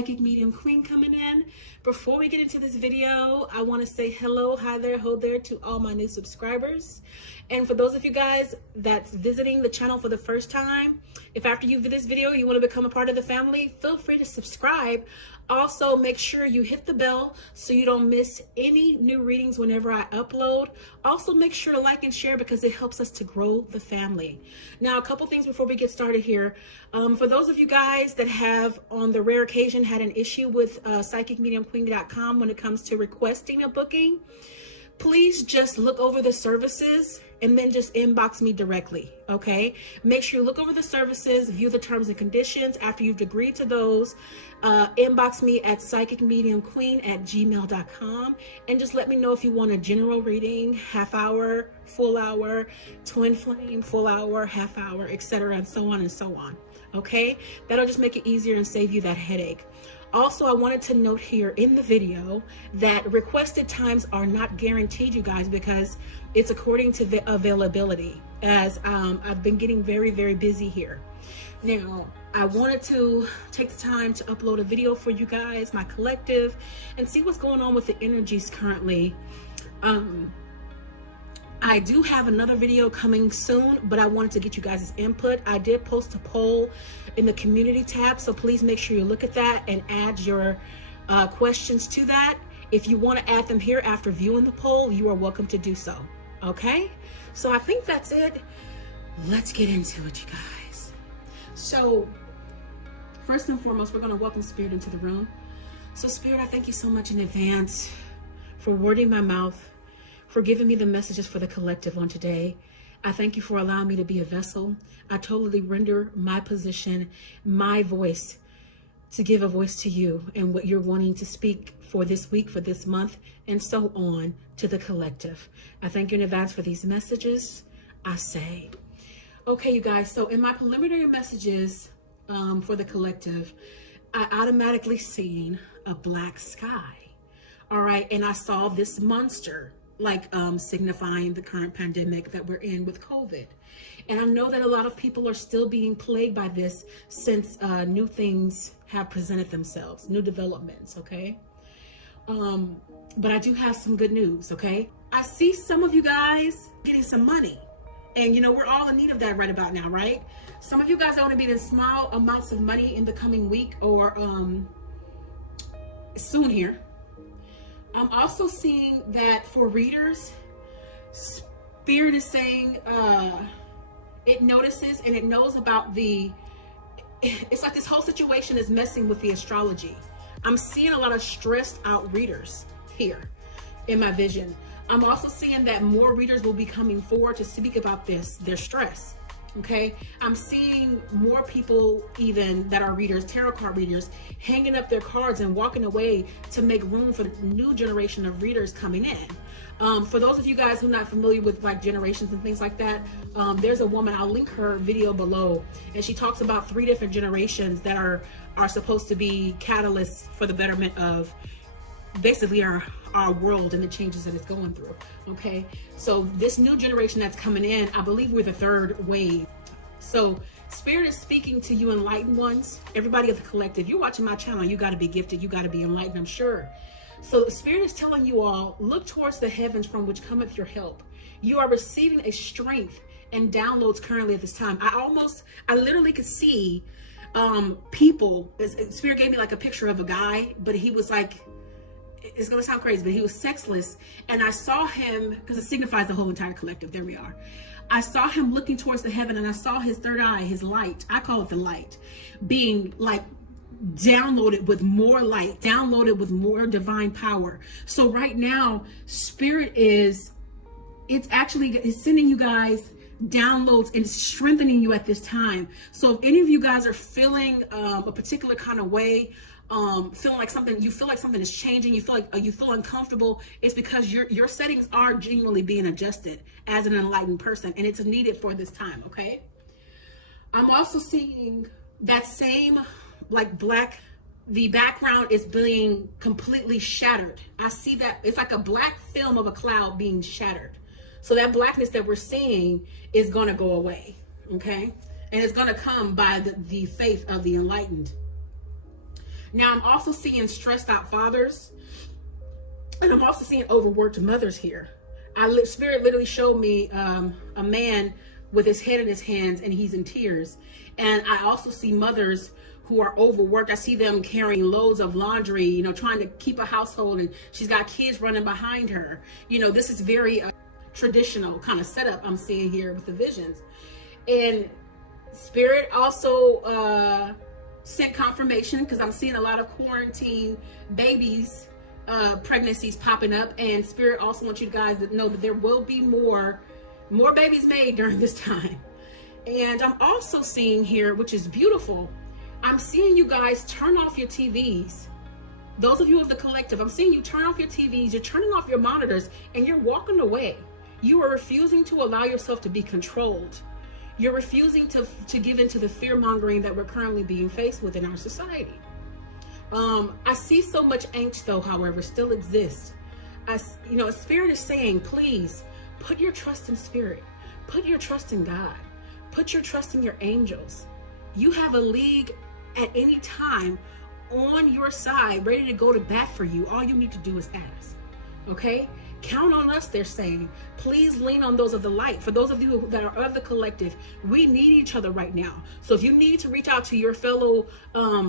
Psychic Medium Queen coming in. Before we get into this video, I want to say hello, hi there, ho there to all my new subscribers. And for those of you guys that's visiting the channel for the first time, if after you view this video you want to become a part of the family, feel free to subscribe. Also, make sure you hit the bell so you don't miss any new readings whenever I upload. Also, make sure to like and share because it helps us to grow the family. Now, a couple things before we get started here. For those of you guys that have, on the rare occasion, had an issue with psychicmediumqueen.com when it comes to requesting a booking, please just look over the services and then just inbox me directly, okay? Make sure you look over the services, view the terms and conditions. After you've agreed to those, inbox me at psychicmediumqueen@gmail.com and just let me know if you want a general reading, half hour, full hour, twin flame, full hour, half hour, etc., and so on and so on, okay? That'll just make it easier and save you that headache. Also, I wanted to note here in the video that requested times are not guaranteed, you guys, because it's according to the availability, as I've been getting very, very busy here. Now, I wanted to take the time to upload a video for you guys, my collective, and see what's going on with the energies currently. I do have another video coming soon, but I wanted to get you guys' input. I did post a poll in the community tab, so please make sure you look at that and add your questions to that. If you want to add them here after viewing the poll, you are welcome to do so, okay? So I think that's it. Let's get into it, you guys. So first and foremost, we're going to welcome Spirit into the room. So Spirit, I thank you so much in advance for wording my mouth, for giving me the messages for the collective on today. I thank you for allowing me to be a vessel. I totally render my position, my voice, to give a voice to you and what you're wanting to speak for this week, for this month, and so on to the collective. I thank you in advance for these messages, I say. Okay, you guys, so in my preliminary messages for the collective, I automatically seen a black sky. All right, and I saw this monster, like signifying the current pandemic that we're in with COVID. And I know that a lot of people are still being plagued by this since new things have presented themselves, new developments, okay? But I do have some good news, okay? I see some of you guys getting some money. And you know, we're all in need of that right about now, right? Some of you guys are going to be in small amounts of money in the coming week or soon here. I'm also seeing that for readers, Spirit is saying it notices and it knows about it's like this whole situation is messing with the astrology. I'm seeing a lot of stressed out readers here in my vision. I'm also seeing that more readers will be coming forward to speak about their stress. Okay, I'm seeing more people even that are readers, tarot card readers, hanging up their cards and walking away to make room for the new generation of readers coming in. For those of you guys who are not familiar with like generations and things like that, there's a woman, I'll link her video below, and she talks about 3 different generations that are supposed to be catalysts for the betterment of basically our world and the changes that it's going through. Okay, so this new generation that's coming in, I believe we're the 3rd wave. So Spirit is speaking to you enlightened ones, everybody of the collective. You're watching my channel, you got to be gifted, you got to be enlightened, I'm sure. So the Spirit is telling you all, look towards the heavens from which cometh your help. You are receiving a strength and downloads currently at this time. I literally could see people. Spirit gave me like a picture of a guy, but he was like, it's gonna sound crazy, but he was sexless. And I saw him, because it signifies the whole entire collective, there we are. I saw him looking towards the heaven, and I saw his third eye, his light, I call it the light, being like downloaded with more light, downloaded with more divine power. So right now, Spirit it's sending you guys downloads and strengthening you at this time. So if any of you guys are feeling a particular kind of way, feeling like you feel like something is changing, you feel uncomfortable, it's because your settings are genuinely being adjusted as an enlightened person, and it's needed for this time. Okay, I'm also seeing that same like black, the background is being completely shattered. I see that it's like a black film of a cloud being shattered. So that blackness that we're seeing is going to go away. Okay, and it's going to come by the faith of the enlightened. Now, I'm also seeing stressed out fathers, and I'm also seeing overworked mothers here. Spirit literally showed me a man with his head in his hands, and he's in tears. And I also see mothers who are overworked. I see them carrying loads of laundry, you know, trying to keep a household, and she's got kids running behind her. You know, this is very traditional kind of setup I'm seeing here with the visions. And Spirit also sent confirmation, because I'm seeing a lot of quarantine babies, pregnancies popping up. And Spirit also wants you guys to know that there will be more babies made during this time. And I'm also seeing here, which is beautiful, I'm seeing you guys turn off your TVs. Those of you of the collective, I'm seeing you turn off your TVs, you're turning off your monitors, and you're walking away. You are refusing to allow yourself to be controlled. You're refusing to give into the fear mongering that we're currently being faced with in our society. I see so much angst, though, however, still exists. Spirit is saying, please put your trust in Spirit. Put your trust in God. Put your trust in your angels. You have a league at any time on your side, ready to go to bat for you. All you need to do is ask. Okay? Count on us, they're saying. Please lean on those of the light. For those of you that are of the collective, we need each other right now. So if you need to reach out to your fellow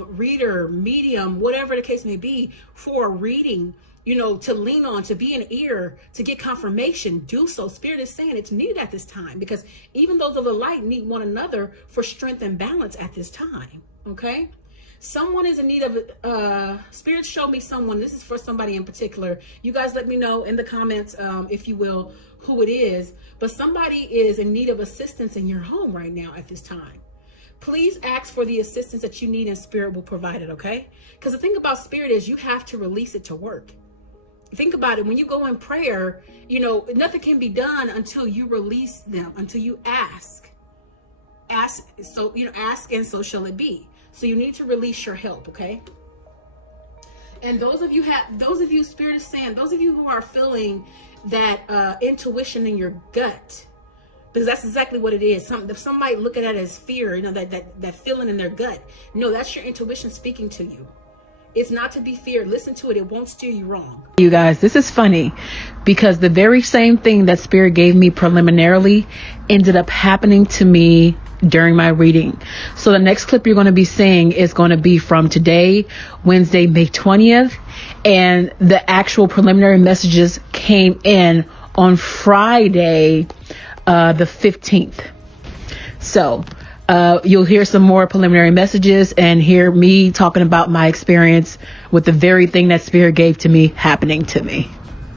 reader, medium, whatever the case may be, for a reading, you know, to lean on, to be an ear, to get confirmation, do so. Spirit is saying it's needed at this time, because even those of the light need one another for strength and balance at this time. Okay? Someone is in need of, Spirit showed me someone. This is for somebody in particular. You guys let me know in the comments, if you will, who it is. But somebody is in need of assistance in your home right now at this time. Please ask for the assistance that you need, and Spirit will provide it, okay? Because the thing about Spirit is you have to release it to work. Think about it. When you go in prayer, you know, nothing can be done until you release them, until you ask. Ask, so, you know, ask and so shall it be. So you need to release your help, okay? And those of you, Spirit is saying, those of you who are feeling that intuition in your gut, because that's exactly what it is. Some might look at it as fear, you know, that feeling in their gut. No, that's your intuition speaking to you. It's not to be feared. Listen to it. It won't steer you wrong. You guys, this is funny, because the very same thing that Spirit gave me preliminarily ended up happening to me during my reading. So the next clip you're going to be seeing is going to be from today, Wednesday, May 20th. And the actual preliminary messages came in on Friday, the 15th. So you'll hear some more preliminary messages and hear me talking about my experience with the very thing that Spirit gave to me happening to me.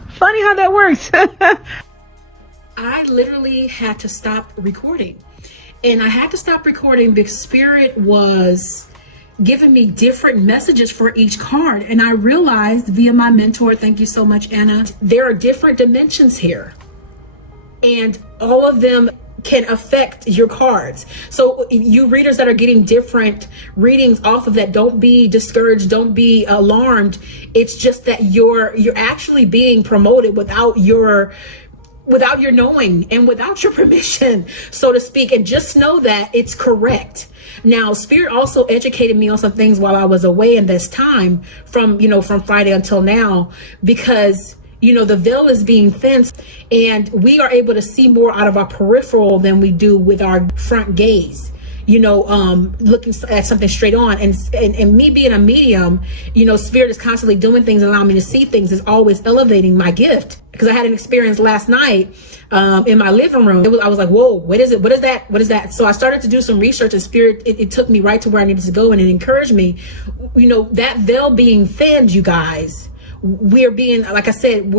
Funny how that works. I literally had to stop recording. And I had to stop recording because Spirit was giving me different messages for each card. And I realized via my mentor, thank you so much, Anna, there are different dimensions here. And all of them can affect your cards. So you readers that are getting different readings off of that, don't be discouraged, don't be alarmed. It's just that you're actually being promoted without your knowing and without your permission, so to speak. And just know that it's correct. Now, Spirit also educated me on some things while I was away in this time from Friday until now, because the veil is being thin and we are able to see more out of our peripheral than we do with our front gaze. Looking at something straight on, and me being a medium, Spirit is constantly doing things and allowing me to see things, is always elevating my gift. Because I had an experience last night in my living room. I was like, whoa, what is it? What is that? What is that? So I started to do some research, and Spirit, it took me right to where I needed to go, and it encouraged me, that veil being thinned, you guys. We're being, like I said,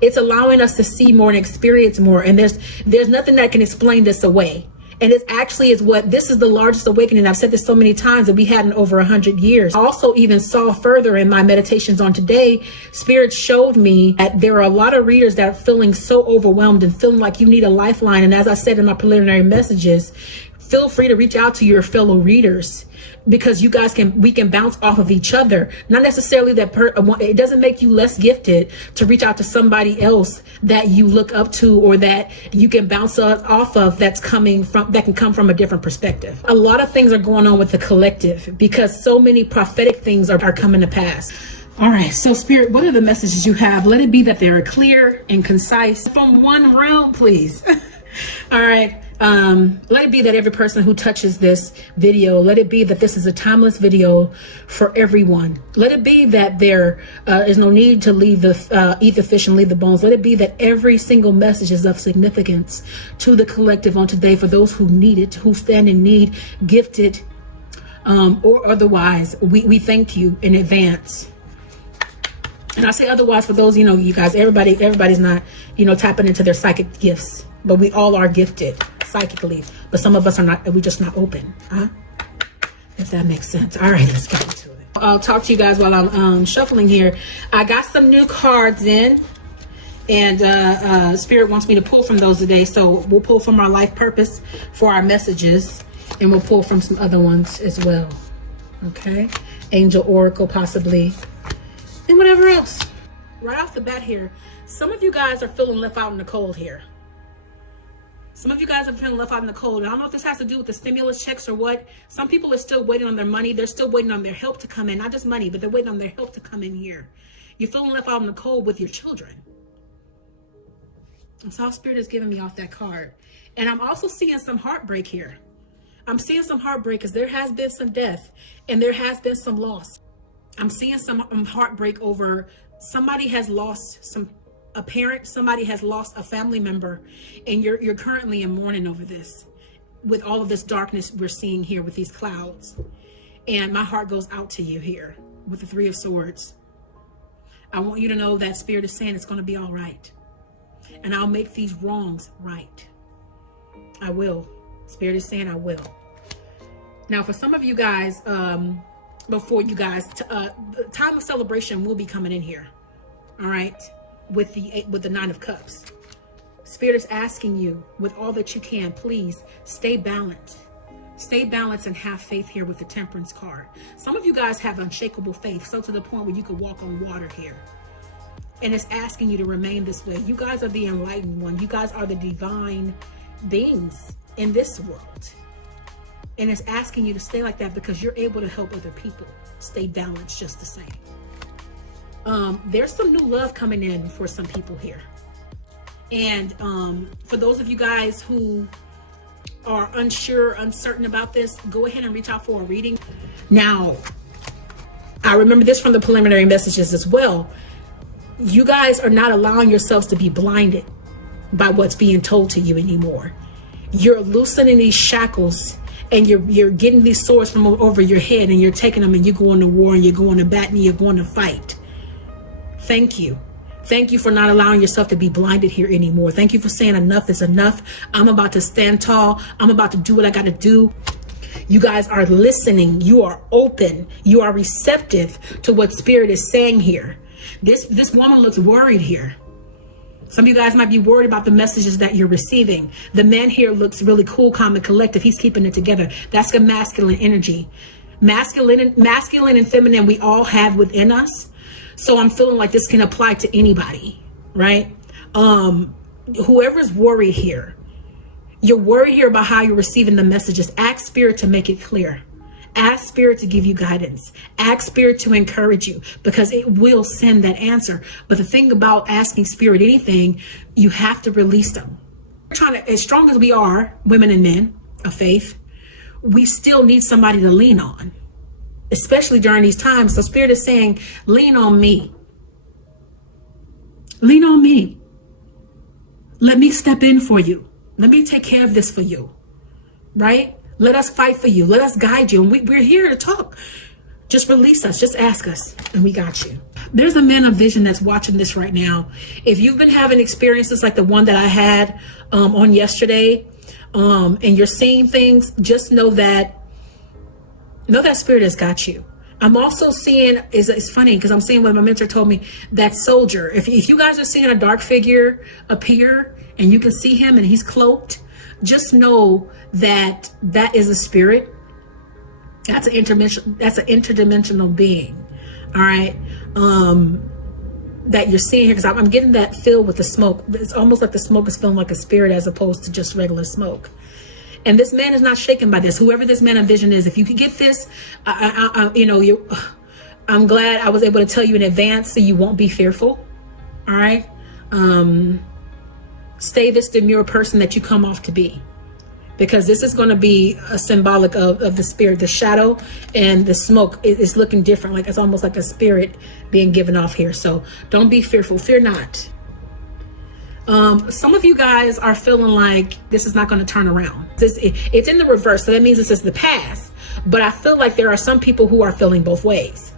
it's allowing us to see more and experience more. And there's nothing that can explain this away. And it actually is this is the largest awakening. I've said this so many times that we had in over 100 years. I also even saw further in my meditations on today, Spirit showed me that there are a lot of readers that are feeling so overwhelmed and feeling like you need a lifeline. And as I said in my preliminary messages, feel free to reach out to your fellow readers. because we can bounce off of each other. Not necessarily that it doesn't make you less gifted to reach out to somebody else that you look up to or that you can bounce off of that can come from a different perspective. A lot of things are going on with the collective because so many prophetic things are coming to pass. All right, so Spirit, what are the messages you have? Let it be that they are clear and concise from one realm, please. All right. Let it be that every person who touches this video, let it be that this is a timeless video for everyone. Let it be that there is no need to eat the fish and leave the bones. Let it be that every single message is of significance to the collective on today for those who need it, who stand in need, gifted or otherwise. We thank you in advance. And I say otherwise for those, you guys, everybody's not, tapping into their psychic gifts, but we all are gifted psychically, but some of us are not, we're just not open, if that makes sense. All right, let's get into it. I'll talk to you guys while I'm shuffling here. I got some new cards in, and Spirit wants me to pull from those today, so we'll pull from our life purpose for our messages, and we'll pull from some other ones as well. Okay, Angel Oracle possibly, and whatever else. Right off the bat here, some of you guys are feeling left out in the cold here. Some of you guys are feeling left out in the cold. I don't know if this has to do with the stimulus checks or what. Some people are still waiting on their money. They're still waiting on their help to come in. Not just money, but they're waiting on their help to come in here. You're feeling left out in the cold with your children. That's how Spirit is giving me off that card. And I'm also seeing some heartbreak here. I'm seeing some heartbreak because there has been some death and there has been some loss. I'm seeing some heartbreak over somebody has lost a parent, somebody has lost a family member, and you're currently in mourning over this with all of this darkness we're seeing here with these clouds. And my heart goes out to you here with the Three of Swords. I want you to know that Spirit is saying it's going to be all right. And I'll make these wrongs right. I will. Spirit is saying I will. Now, for some of you guys, before you guys, time of celebration will be coming in here. All right. With the Nine of Cups. Spirit is asking you with all that you can, please stay balanced. Stay balanced and have faith here with the Temperance card. Some of you guys have unshakable faith, so to the point where you could walk on water here. And it's asking you to remain this way. You guys are the enlightened one. You guys are the divine beings in this world. And it's asking you to stay like that because you're able to help other people stay balanced just the same. There's some new love coming in for some people here. And for those of you guys who are unsure, uncertain about this, go ahead and reach out for a reading. Now, I remember this from the preliminary messages as well. You guys are not allowing yourselves to be blinded by what's being told to you anymore. You're loosening these shackles and you're getting these swords from over your head and you're taking them and you're going to war and you're going to bat and you're going to fight. Thank you. Thank you for not allowing yourself to be blinded here anymore. Thank you for saying enough is enough. I'm about to stand tall. I'm about to do what I got to do. You guys are listening. You are open. You are receptive to what Spirit is saying here. This woman looks worried here. Some of you guys might be worried about the messages that you're receiving. The man here looks really cool, calm, and collective. He's keeping it together. That's a masculine energy. Masculine and feminine we all have within us. So I'm feeling like this can apply to anybody, right? Whoever's worried here, you're worried here about how you're receiving the messages. Ask Spirit to make it clear. Ask Spirit to give you guidance. Ask Spirit to encourage you because it will send that answer. But the thing about asking Spirit anything, you have to release them. We're trying to, as strong as we are, women and men of faith, we still need somebody to lean on, especially during these times. So Spirit is saying, lean on me. Lean on me. Let me step in for you. Let me take care of this for you, right? Let us fight for you. Let us guide you. And we're here to talk. Just release us. Just ask us. And we got you. There's a man of vision that's watching this right now. If you've been having experiences like the one that I had on yesterday, and you're seeing things, just know that Spirit has got you. I'm also seeing, it's funny because I'm seeing what my mentor told me, that soldier. If you guys are seeing a dark figure appear and you can see him and he's cloaked, just know that is a spirit. That's an interdimensional being. All right. That you're seeing here, because I'm getting that feel with the smoke. It's almost like the smoke is feeling like a spirit as opposed to just regular smoke. And this man is not shaken by this. Whoever this man of vision is, if you could get this, I'm glad I was able to tell you in advance so you won't be fearful. All right. Stay this demure person that you come off to be, because this is going to be a symbolic of the spirit. The shadow and the smoke is looking different. Like it's almost like a spirit being given off here. So don't be fearful. Fear not. Some of you guys are feeling like this is not going to turn around. It's in the reverse. So that means this is the past. But I feel like there are some people who are feeling both ways.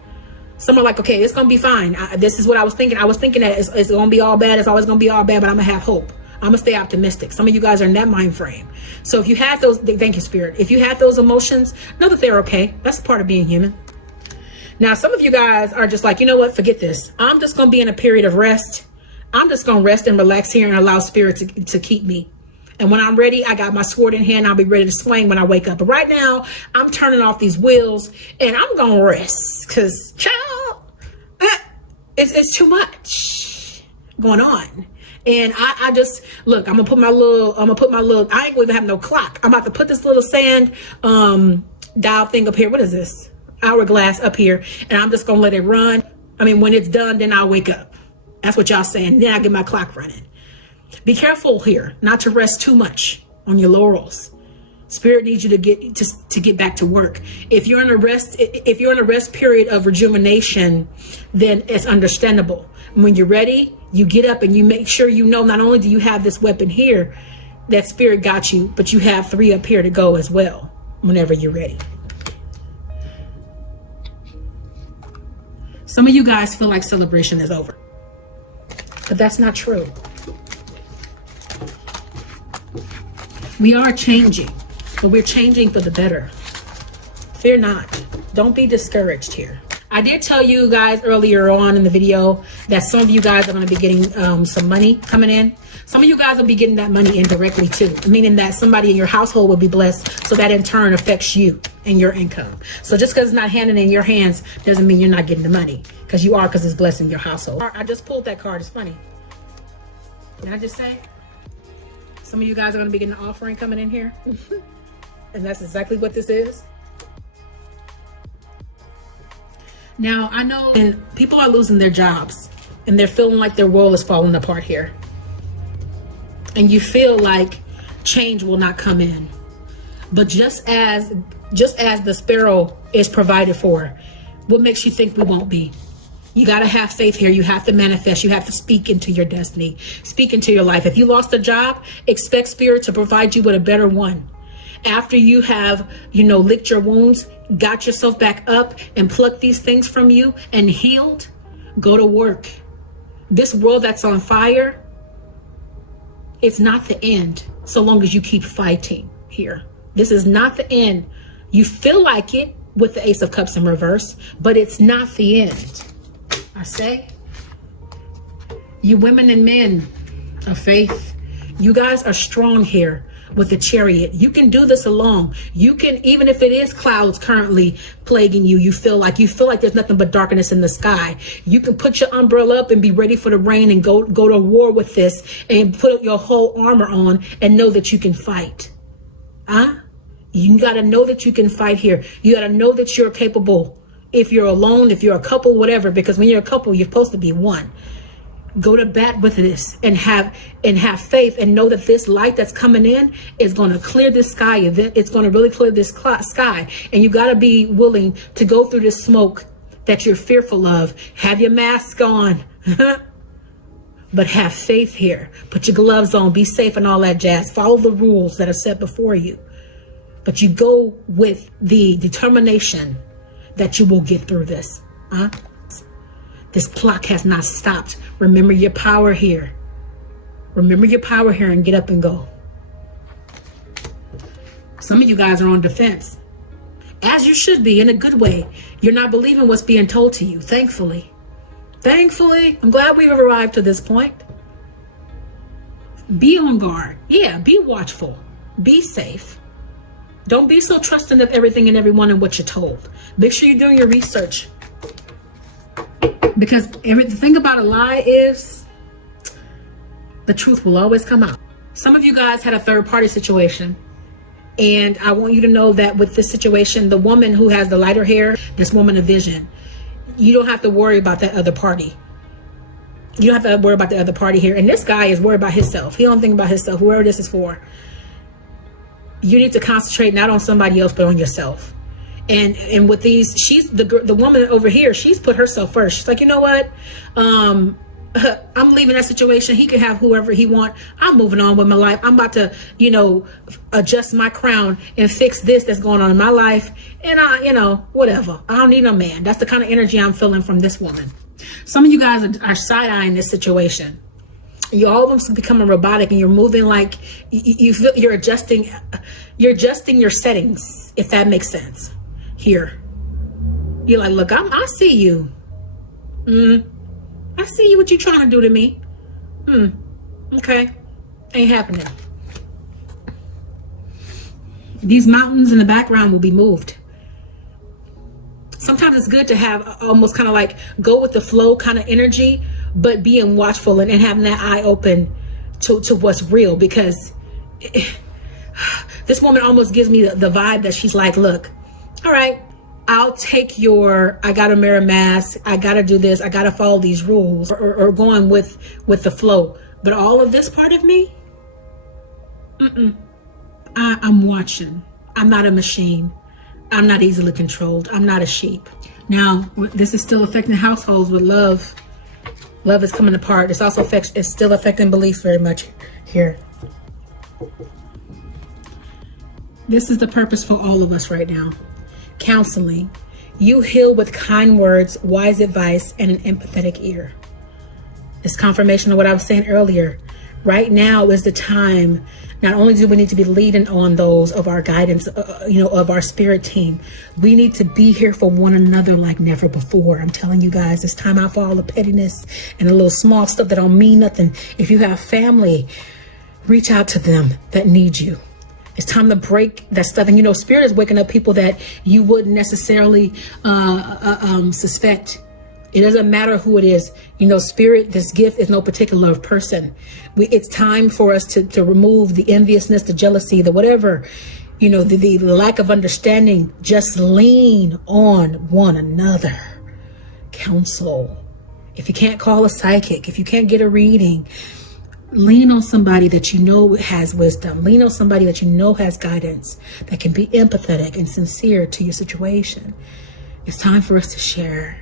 Some are like, okay, it's going to be fine. This is what I was thinking. I was thinking that it's going to be all bad. It's always going to be all bad, but I'm going to have hope. I'm gonna stay optimistic. Some of you guys are in that mind frame. So if you have those, thank you, Spirit. If you have those emotions, know that they're okay. That's a part of being human. Now, some of you guys are just like, you know what? Forget this. I'm just gonna be in a period of rest. I'm just gonna rest and relax here and allow Spirit to keep me. And when I'm ready, I got my sword in hand. I'll be ready to swing when I wake up. But right now, I'm turning off these wheels and I'm gonna rest, because child, it's too much going on. And I just, look, I'm gonna put my little, I ain't gonna even have no clock. I'm about to put this little sand dial thing up here. What is this? Hourglass up here. And I'm just gonna let it run. I mean, when it's done, then I'll wake up. That's what y'all saying. Then I get my clock running. Be careful here, not to rest too much on your laurels. Spirit needs you to get back to work. If you're in a rest period of rejuvenation, then it's understandable. When you're ready, you get up and you make sure you know not only do you have this weapon here that Spirit got you, but you have 3 up here to go as well whenever you're ready. Some of you guys feel like celebration is over, but that's not true. We are changing, but we're changing for the better. Fear not. Don't be discouraged here. I did tell you guys earlier on in the video that some of you guys are going to be getting some money coming in. Some of you guys will be getting that money indirectly too, meaning that somebody in your household will be blessed, so that in turn affects you and your income. So just because it's not handed in your hands doesn't mean you're not getting the money, because you are, because it's blessing your household. I just pulled that card. It's funny. Did I just say? Some of you guys are going to be getting an offering coming in here. And that's exactly what this is. Now, I know people are losing their jobs and they're feeling like their world is falling apart here. And you feel like change will not come in. But just as the sparrow is provided for, what makes you think we won't be? You got to have faith here. You have to manifest. You have to speak into your destiny. Speak into your life. If you lost a job, expect Spirit to provide you with a better one. After you have, licked your wounds, got yourself back up and plucked these things from you and healed, go to work. This world that's on fire, it's not the end so long as you keep fighting here. This is not the end. You feel like it with the Ace of Cups in reverse, but it's not the end. I say, you women and men of faith, you guys are strong here with the Chariot. You can do this alone. You can, even if it is clouds currently plaguing you, you feel like there's nothing but darkness in the sky. You can put your umbrella up and be ready for the rain and go to war with this and put your whole armor on and know that you can fight. You got to know that you can fight here. You got to know that you're capable. If you're alone, if you're a couple, whatever, because when you're a couple, you're supposed to be one. Go to bat with this and have faith and know that this light that's coming in is going to clear this sky. It's going to really clear this sky. And you got to be willing to go through this smoke that you're fearful of. Have your mask on, but have faith here. Put your gloves on, be safe and all that jazz. Follow the rules that are set before you. But you go with the determination that you will get through this. This clock has not stopped. Remember your power here. Remember your power here and get up and go. Some of you guys are on defense, as you should be, in a good way. You're not believing what's being told to you, thankfully. Thankfully, I'm glad we've arrived to this point. Be on guard. Yeah, be watchful. Be safe. Don't be so trusting of everything and everyone and what you're told. Make sure you're doing your research. Because the thing about a lie is the truth will always come out. Some of you guys had a third party situation. And I want you to know that with this situation, the woman who has the lighter hair, this woman of vision, you don't have to worry about that other party. You don't have to worry about the other party here. And this guy is worried about himself. He don't think about himself, whoever this is for. You need to concentrate not on somebody else, but on yourself. And with these, she's the woman over here, she's put herself first. She's like, you know what? I'm leaving that situation. He can have whoever he want. I'm moving on with my life. I'm about to, adjust my crown and fix this that's going on in my life. And whatever. I don't need no man. That's the kind of energy I'm feeling from this woman. Some of you guys are side-eyeing this situation. You all of them becoming robotic, and you're moving like you feel you're adjusting your settings, if that makes sense. Here, you're like, look, I see you. I see you. What you trying to do to me? Okay, ain't happening. These mountains in the background will be moved. Sometimes it's good to have almost kind of like go with the flow kind of energy, but being watchful and having that eye open to what's real, because this woman almost gives me the vibe that she's like, look, all right, I'll take I gotta wear a mask, I gotta do this, I gotta follow these rules, or going with the flow. But all of this part of me, I'm watching. I'm not a machine. I'm not easily controlled. I'm not a sheep. Now, this is still affecting households with love. Love is coming apart. It's still affecting belief very much here. This is the purpose for all of us right now. Counseling. You heal with kind words, wise advice, and an empathetic ear. It's confirmation of what I was saying earlier. Right now is the time. Not only do we need to be leading on those of our guidance, of our spirit team, we need to be here for one another like never before. I'm telling you guys, it's time out for all the pettiness and the little small stuff that don't mean nothing. If you have family, reach out to them that need you. It's time to break that stuff. And, spirit is waking up people that you wouldn't necessarily suspect. It doesn't matter who it is. Spirit, this gift is no particular person. It's time for us to remove the enviousness, the jealousy, the whatever, the lack of understanding. Just lean on one another. Counsel. If you can't call a psychic, if you can't get a reading, lean on somebody that has wisdom. Lean on somebody that has guidance, that can be empathetic and sincere to your situation. It's time for us to share.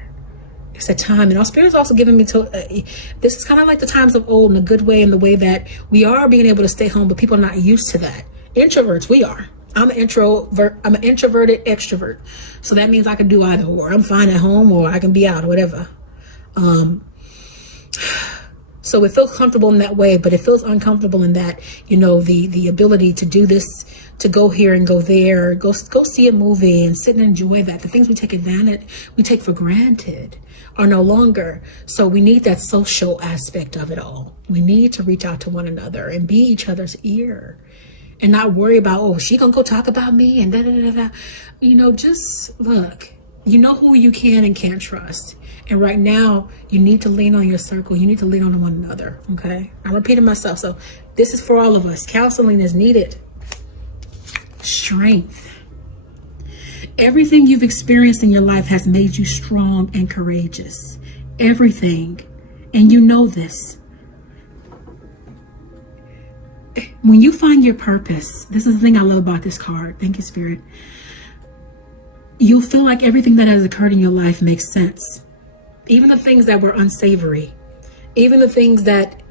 It's a time, and our spirit is also giving me this is kind of like the times of old in a good way, in the way that we are being able to stay home, but people are not used to that. Introverts, we are. I'm an introverted extrovert. So that means I can do either or. I'm fine at home, or I can be out, or whatever. So it feels comfortable in that way, but it feels uncomfortable in that, the ability to do this, to go here and go there, go see a movie and sit and enjoy that. The things we take for granted are no longer. So we need that social aspect of it all. We need to reach out to one another and be each other's ear and not worry about, she gonna go talk about me and da-da-da-da. Just look, who you can and can't trust. And right now, you need to lean on your circle. You need to lean on one another, okay? I'm repeating myself. So this is for all of us. Counseling is needed. Strength. Everything you've experienced in your life has made you strong and courageous. Everything. And you know this. When you find your purpose, this is the thing I love about this card. Thank you, Spirit. You'll feel like everything that has occurred in your life makes sense. Even the things that were unsavory. Even the things that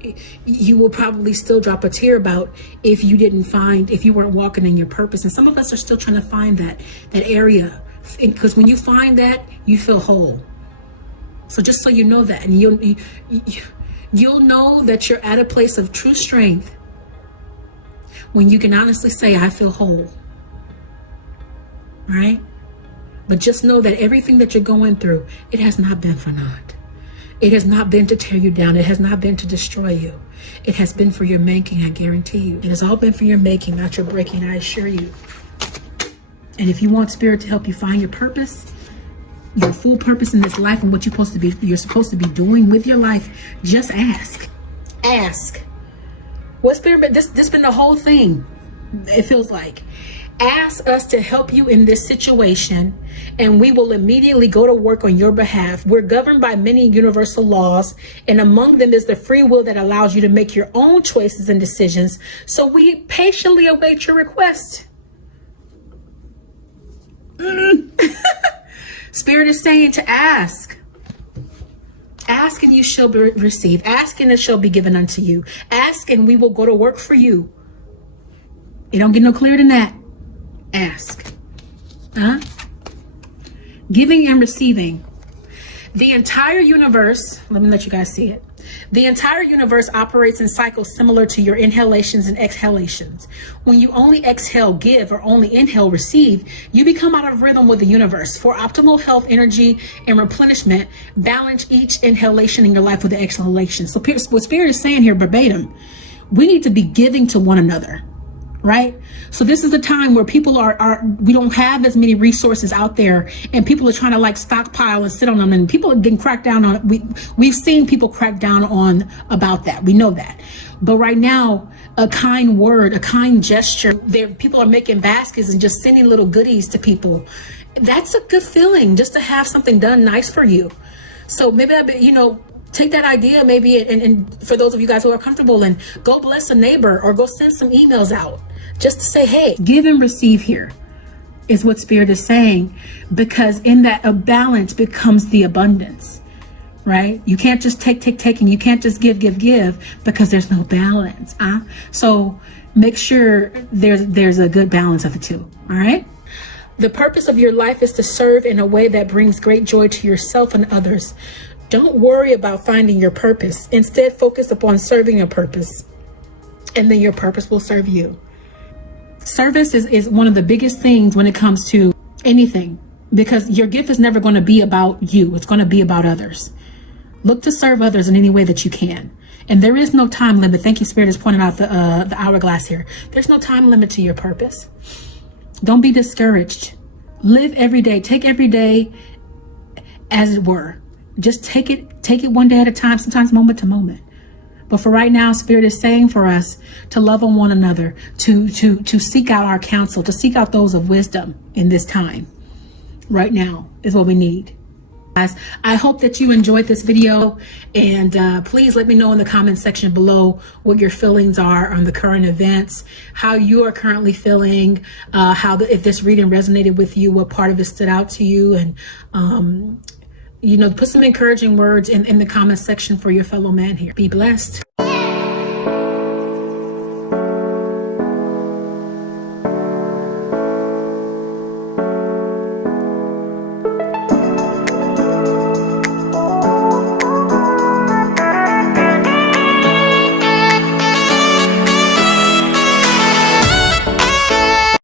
you will probably still drop a tear about if you weren't walking in your purpose. And some of us are still trying to find that area. Because when you find that, you feel whole. So just so you know that, and you'll know that you're at a place of true strength when you can honestly say, I feel whole. Right? But just know that everything that you're going through, it has not been for naught. It has not been to tear you down. It has not been to destroy you. It has been for your making, I guarantee you. It has all been for your making, not your breaking, I assure you. And if you want Spirit to help you find your purpose, your full purpose in this life, and what you're supposed to be doing with your life, just ask. Ask. What Spirit? This been the whole thing. It feels like. Ask us to help you in this situation, and we will immediately go to work on your behalf. We're governed by many universal laws, and among them is the free will that allows you to make your own choices and decisions. So we patiently await your request. Spirit is saying to ask. Ask and you shall receive. Ask and it shall be given unto you. Ask and we will go to work for you. It don't get no clearer than that. Ask. Giving and receiving. The entire universe, let me let you guys see it. The entire universe operates in cycles similar to your inhalations and exhalations. When you only exhale, give, or only inhale, receive, you become out of rhythm with the universe. For optimal health, energy, and replenishment, balance each inhalation in your life with the exhalation. So what Spirit is saying here verbatim, we need to be giving to one another. Right? So this is a time where people we don't have as many resources out there, and people are trying to like stockpile and sit on them, and people are getting cracked down on. We've seen people crack down on about that. We know that. But right now, a kind word, a kind gesture, people are making baskets and just sending little goodies to people. That's a good feeling, just to have something done nice for you. So maybe take that idea maybe, and for those of you guys who are comfortable, and go bless a neighbor or go send some emails out just to say, hey, give and receive here is what Spirit is saying, because in that a balance becomes the abundance, right? You can't just take, and you can't just give, because there's no balance. So make sure there's a good balance of the two. All right. The purpose of your life is to serve in a way that brings great joy to yourself and others. Don't worry about finding your purpose. Instead, focus upon serving a purpose, and then your purpose will serve you. Service is one of the biggest things when it comes to anything, because your gift is never going to be about you. It's going to be about others. Look to serve others in any way that you can. And there is no time limit. Thank you, Spirit is pointing out the hourglass here. There's no time limit to your purpose. Don't be discouraged. Live every day. Take every day as it were. Just take it one day at a time, sometimes moment to moment. But for right now, Spirit is saying for us to love on one another, to seek out our counsel, to seek out those of wisdom in this time. Right now is what we need. Guys, I hope that you enjoyed this video, and please let me know in the comment section below what your feelings are on the current events, how you are currently feeling, if this reading resonated with you, what part of it stood out to you, and put some encouraging words in the comment section for your fellow man here. Be blessed.